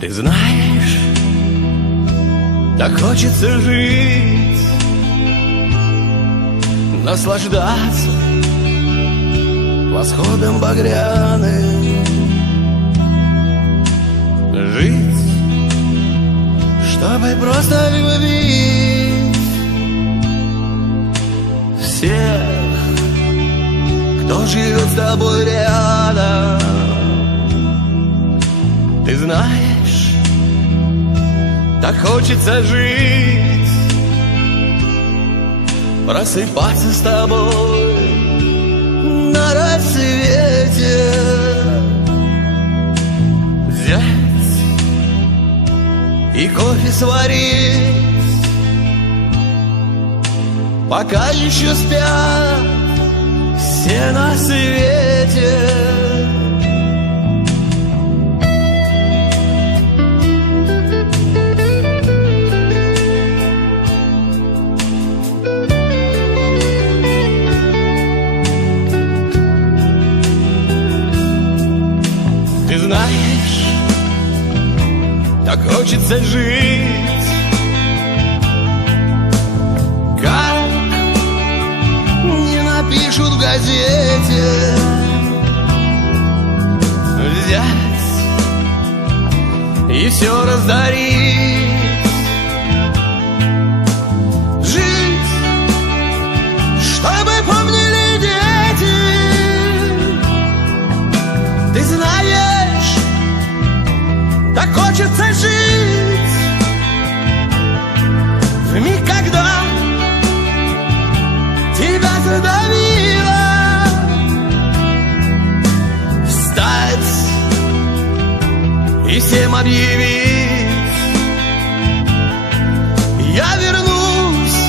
Ты знаешь, так хочется жить, наслаждаться восходом багряным, жить, чтобы просто любить всех, кто живет с тобой рядом. Ты знаешь, так хочется жить, просыпаться с тобой на рассвете, взять и кофе сварить, пока еще спят все на свете. Ты знаешь, так хочется жить, как не напишут в газете, взять и все раздарить, жить, чтобы помнили дети. Ты знаешь, так хочется жить в миг, когда тебя задавило, встать и всем объявить: я вернусь,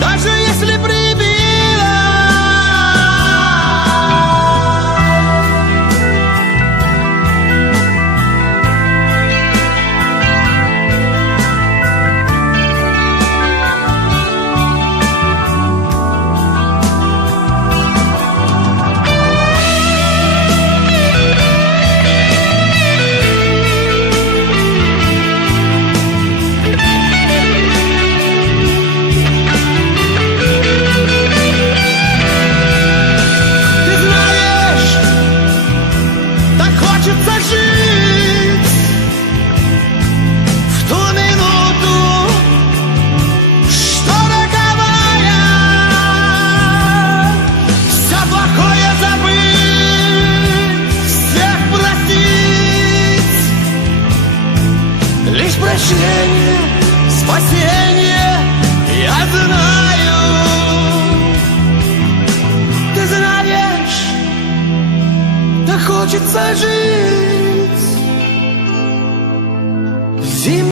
даже если прибило. Лишь прощение, спасение, я знаю. Ты знаешь, так хочется жить.